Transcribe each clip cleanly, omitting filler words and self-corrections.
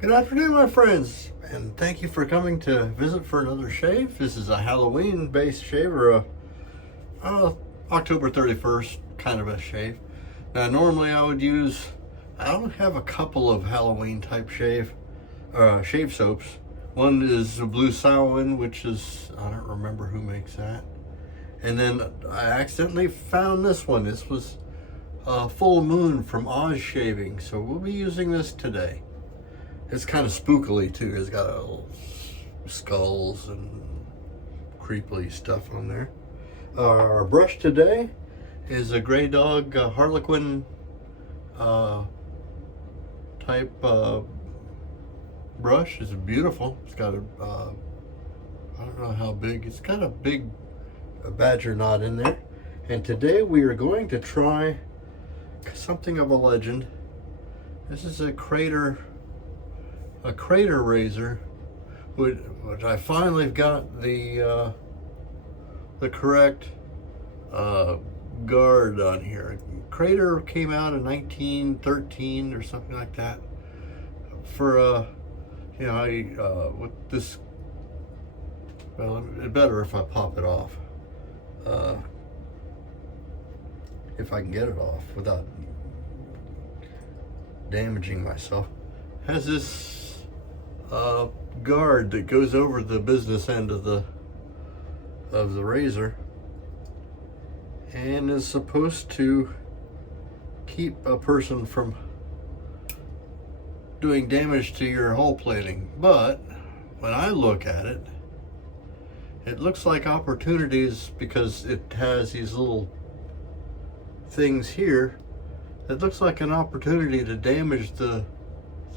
Good afternoon, my friends, and thank you for coming to visit for another shave. This is a Halloween-based shave, or a October 31st kind of a shave. Now, normally I don't have a couple of Halloween-type shave soaps. One is a Blue Samhain, which is, I don't remember who makes that. And then I accidentally found this one. This was Full Moon from Oz Shaving, so we'll be using this today. It's kind of spookily too. It's got skulls and creepily stuff on there. Our brush today is a Grey Dog Harlequin type brush. It's beautiful. It's got I don't know how big. It's got a big badger knot in there. And today we are going to try something of a legend. This is a crater razor, which I finally got the correct guard on here. Crater came out in 1913 or something like that. For with this, well, it's better if I pop it off, if I can get it off without damaging myself. Has this guard that goes over the business end of the razor, and is supposed to keep a person from doing damage to your hull plating. But when I look at it, it looks like opportunities, because it has these little things here. It looks like an opportunity to damage the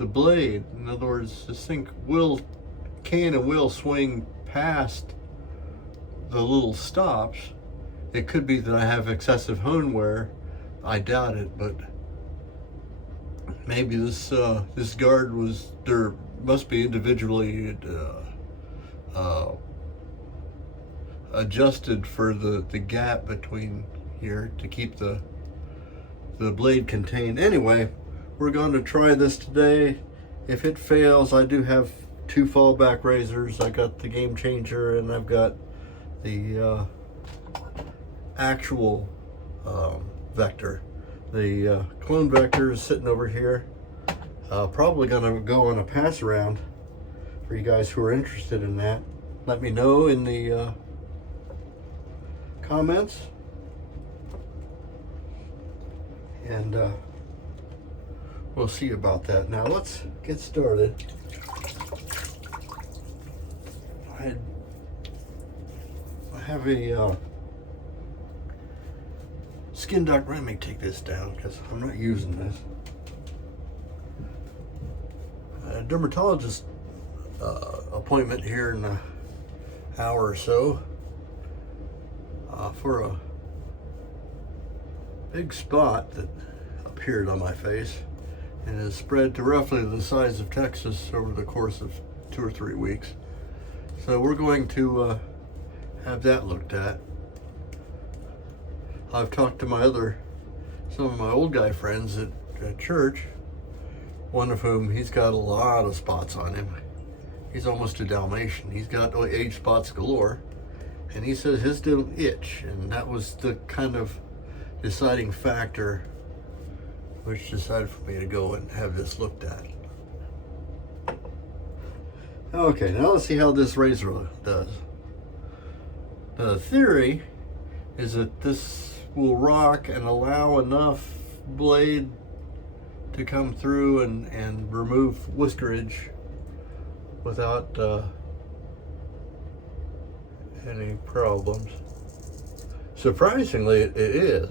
blade. In other words, this thing can and will swing past the little stops. It could be that I have excessive hone wear. I doubt it, but maybe this guard must be individually adjusted for the gap between here to keep the blade contained. Anyway, we're going to try this today. If it fails, I do have two fallback razors. I got the Game Changer, and I've got the actual Vector. The clone Vector is sitting over here. Probably gonna go on a pass around for you guys who are interested in that. Let me know in the comments, and we'll see about that. Now let's get started. I have a skin doc. Let me take this down because I'm not using this. A dermatologist appointment here in an hour or so for a big spot that appeared on my face and has spread to roughly the size of Texas over the course of 2 or 3 weeks. So we're going to have that looked at. I've talked to some of my old guy friends at church, one of whom, he's got a lot of spots on him. He's almost a Dalmatian. He's got age spots galore, and he says his don't itch, and that was the kind of deciding factor which decided for me to go and have this looked at. Okay, now let's see how this razor does. The theory is that this will rock and allow enough blade to come through and remove whiskerage without any problems. Surprisingly, it is.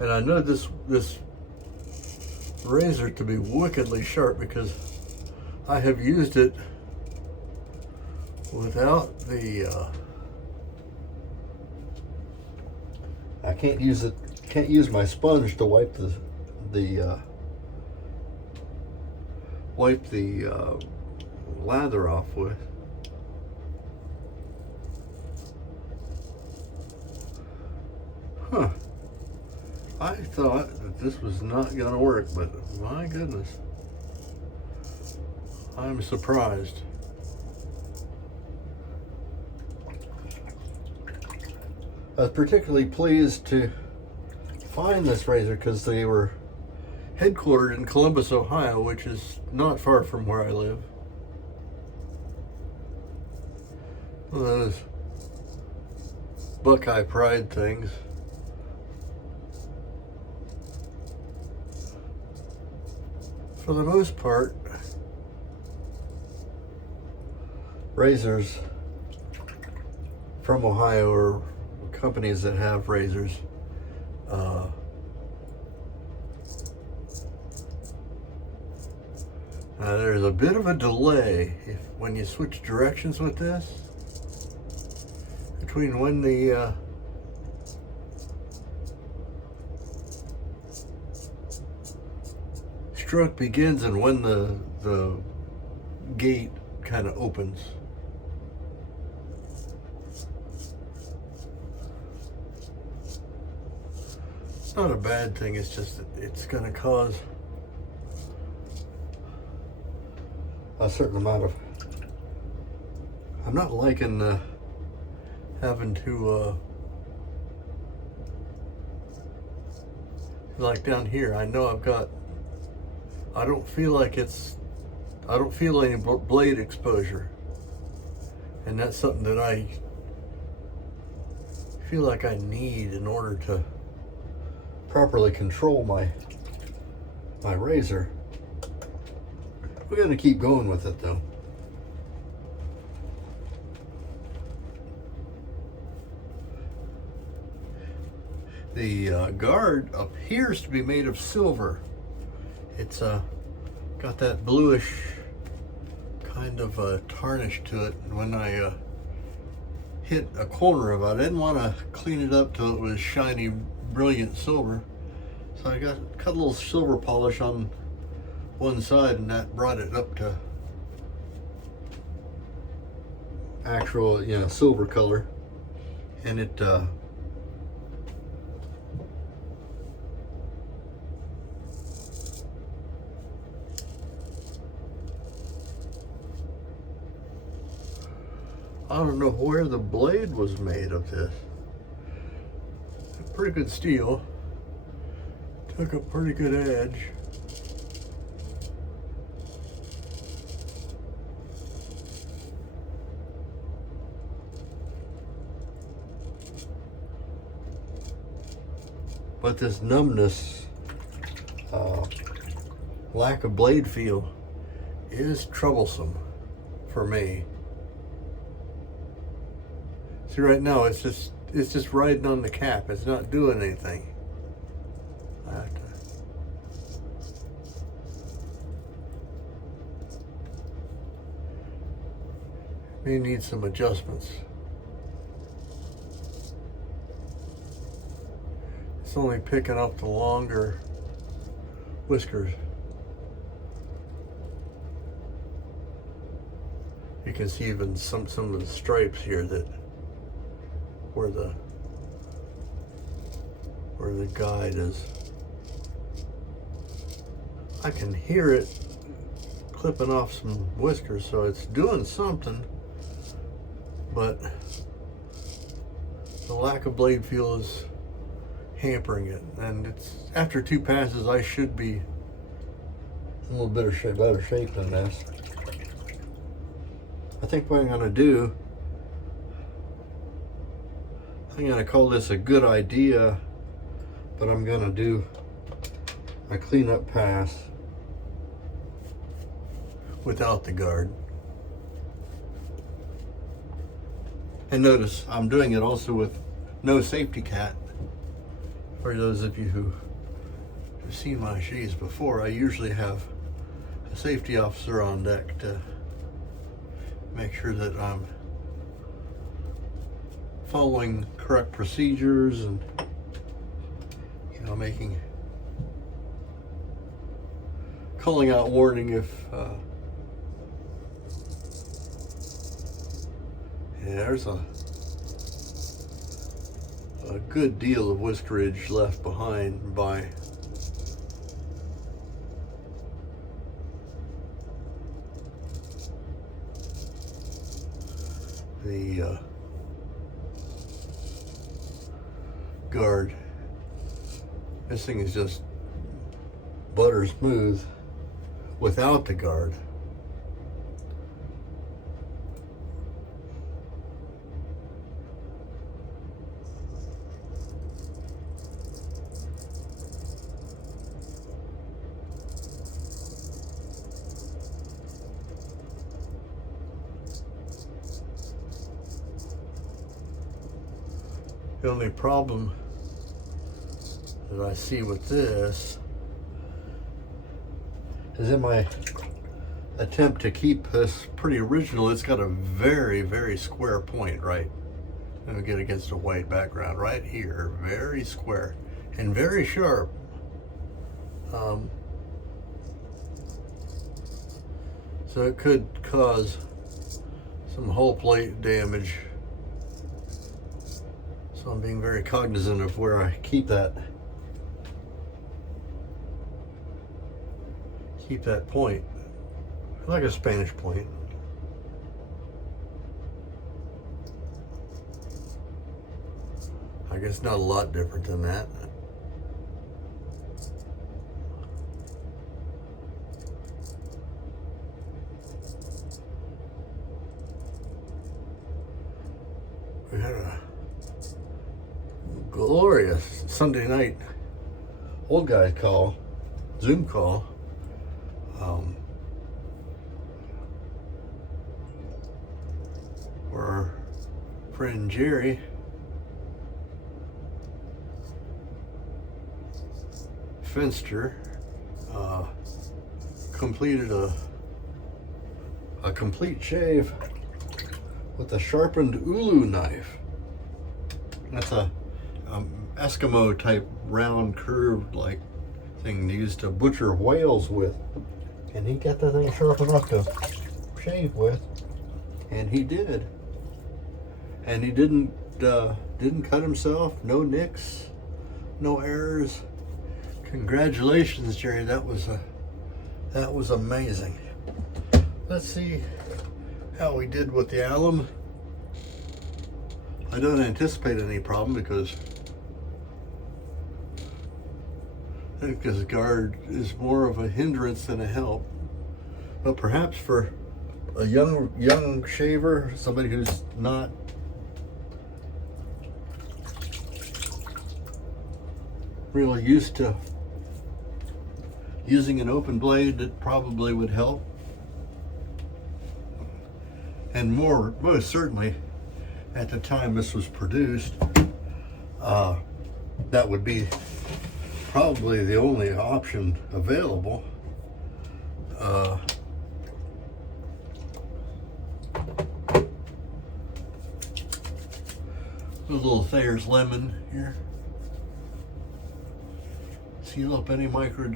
And I know this razor to be wickedly sharp because I have used it without the I can't use my sponge to wipe the lather off with. Huh. I thought that this was not going to work, but my goodness, I'm surprised. I was particularly pleased to find this razor because they were headquartered in Columbus, Ohio, which is not far from where I live. One of those Buckeye Pride things. For the most part, razors from Ohio or companies that have razors there's a bit of a delay when you switch directions with this between when the stroke begins and when the gate kind of opens. It's not a bad thing, it's just that it's going to cause a certain amount of, I'm not liking having to like down here, I know I don't feel any blade exposure, and that's something that I feel like I need in order to properly control my razor. We're going to keep going with it though. The guard appears to be made of silver. It's got that bluish kind of tarnish to it. When I hit a corner of it, I didn't want to clean it up till it was shiny, brilliant silver. So I cut a little silver polish on one side, and that brought it up to actual, silver color. And it I don't know where the blade was made of this. Pretty good steel. Took a pretty good edge. But this numbness, lack of blade feel is troublesome for me. See, right now it's just riding on the cap. It's not doing anything. I have to may need some adjustments. It's only picking up the longer whiskers. You can see even some of the stripes here that where the guide is. I can hear it clipping off some whiskers, so it's doing something, but the lack of blade feel is hampering it. And it's after 2 passes, I should be in a little better shape than this. I think what I'm gonna do, I'm gonna call this a good idea, but I'm gonna do a cleanup pass without the guard. And notice I'm doing it also with no safety cat. For those of you who have seen my shaves before, I usually have a safety officer on deck to make sure that I'm following correct procedures and calling out warning if there's a a good deal of whiskerage left behind by the guard. This thing is just butter smooth without the guard. The only problem that I see with this is in my attempt to keep this pretty original, it's got a very, very square point, right? Let me get against a white background right here, very square and very sharp. So it could cause some hull plate damage. So I'm being very cognizant of where I keep that point, like a Spanish point. I guess not a lot different than that. We had a glorious Sunday night old guy call, Zoom call. Where our friend Jerry Finster completed a complete shave with a sharpened ulu knife. That's a Eskimo type round curved like thing used to butcher whales with, and he got the thing sharp enough to shave with, and he did, and he didn't cut himself. No nicks, no errors. Congratulations, Jerry. That was amazing. Let's see how we did with the alum. I don't anticipate any problem because I think this guard is more of a hindrance than a help. But perhaps for a young shaver, somebody who's not really used to using an open blade, it probably would help. And most certainly, at the time this was produced, that would be probably the only option available. A little Thayer's lemon here. Seal up any micro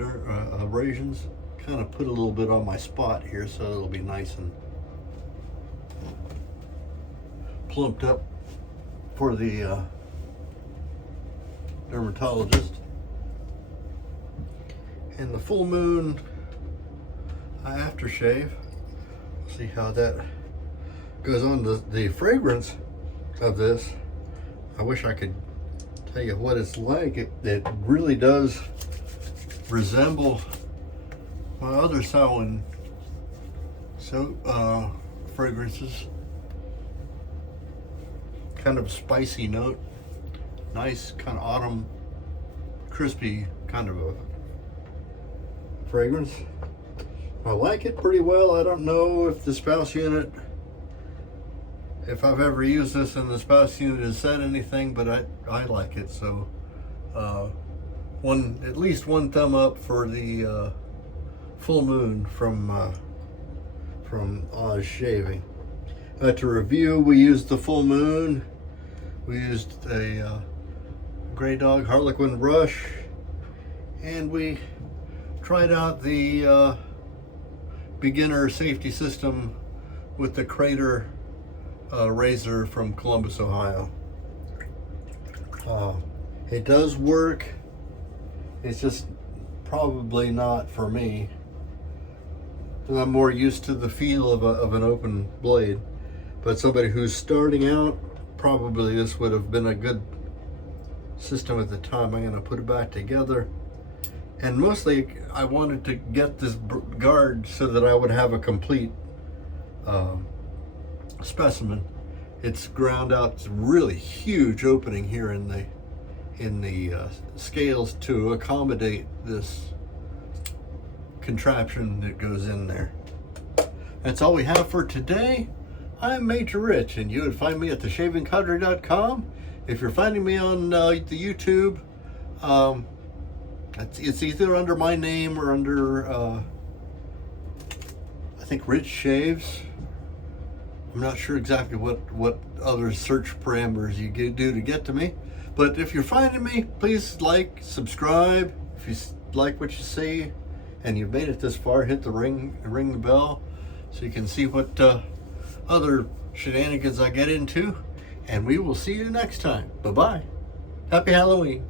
abrasions. Kind of put a little bit on my spot here so it'll be nice and plumped up for the dermatologist. And the full moon aftershave. See how that goes on. The fragrance of this, I wish I could tell you what it's like. It really does resemble my other Samhain fragrances. Kind of spicy note, nice kind of autumn, crispy kind of a fragrance. I like it pretty well. I don't know if the spouse unit, if I've ever used this and the spouse unit has said anything, but I like it. So at least one thumb up for the full moon from Oz Shaving. To review, we used the full moon. We used a Grey Dog Harlequin brush, and we tried out the beginner safety system with the Crater razor from Columbus, Ohio. It does work. It's just probably not for me. I'm more used to the feel of an open blade. But somebody who's starting out, probably this would have been a good system at the time. I'm going to put it back together. And mostly I wanted to get this guard so that I would have a complete specimen. It's ground out. It's a really huge opening here in the scales to accommodate this contraption that goes in there. That's all we have for today. I'm Major Rich, and you would find me at theshavingcadre.com. If you're finding me on the YouTube, it's either under my name or under I think Rich Shaves. I'm not sure exactly what other search parameters you do to get to me. But if you're finding me, please like, subscribe. If you like what you see and you've made it this far, hit the ring the bell so you can see what other shenanigans I get into. And we will see you next time. Bye-bye. Happy Halloween.